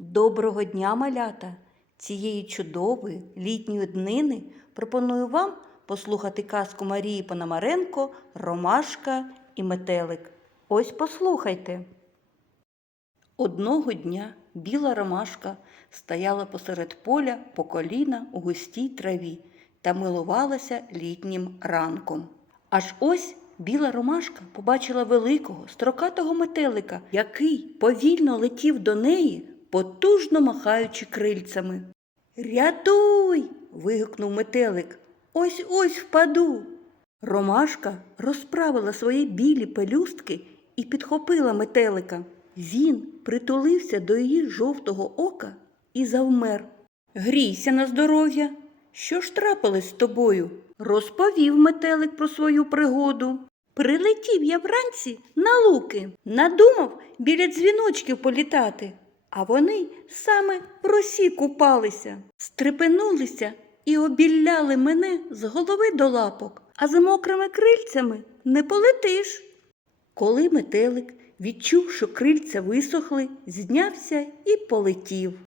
Доброго дня, малята! Цієї чудової літньої днини пропоную вам послухати казку Марії Пономаренко Ромашка і метелик. Ось послухайте. Одного дня біла ромашка стояла посеред поля по коліна у густій траві та милувалася літнім ранком. Аж ось біла ромашка побачила великого строкатого метелика, який повільно летів до неї, потужно махаючи крильцями. Рятуй. вигукнув метелик. Ось ось впаду. Ромашка розправила свої білі пелюстки і підхопила метелика. Він притулився до її жовтого ока і завмер. Грійся на здоров'я. Що ж трапилось з тобою? Розповів метелик про свою пригоду. Прилетів я вранці на луки, надумав біля дзвіночків політати, а вони саме в росі купалися, стрепенулися і обілляли мене з голови до лапок, а за мокрими крильцями не полетиш. Коли метелик відчув, що крильця висохли, знявся і полетів.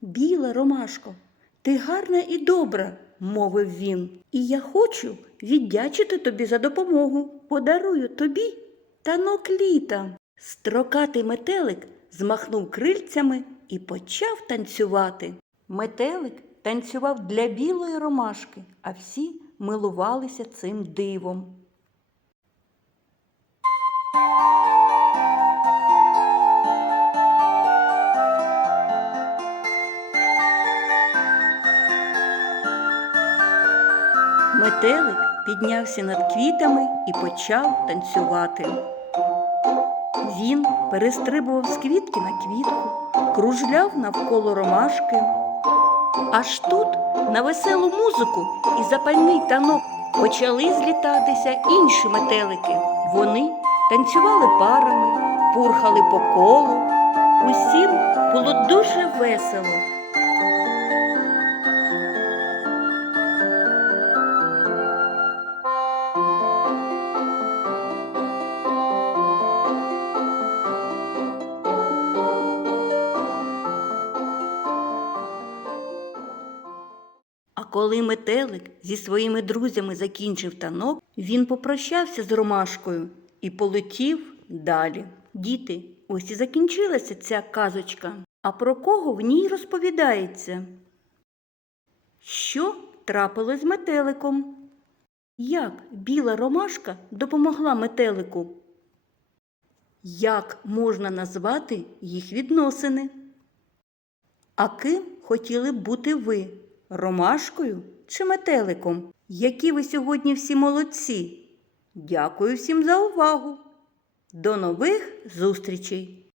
Біла ромашко, ти гарна і добра, мовив він, і я хочу віддячити тобі за допомогу. Подарую тобі танок літа. Строкатий метелик змахнув крильцями і почав танцювати. Метелик танцював для білої ромашки, а всі милувалися цим дивом. Метелик піднявся над квітами і почав танцювати. Він перестрибував з квітки на квітку, кружляв навколо ромашки. Аж тут на веселу музику і запальний танок почали злітатися інші метелики. Вони танцювали парами, пурхали по колу. Усім було дуже весело. Коли метелик зі своїми друзями закінчив танок, він попрощався з ромашкою і полетів далі. Діти, ось і закінчилася ця казочка. А про кого в ній розповідається? Що трапилось з метеликом? Як біла ромашка допомогла метелику? Як можна назвати їх відносини? А ким хотіли б бути ви? Ромашкою чи метеликом? Які ви сьогодні всі молодці? Дякую всім за увагу. До нових зустрічей!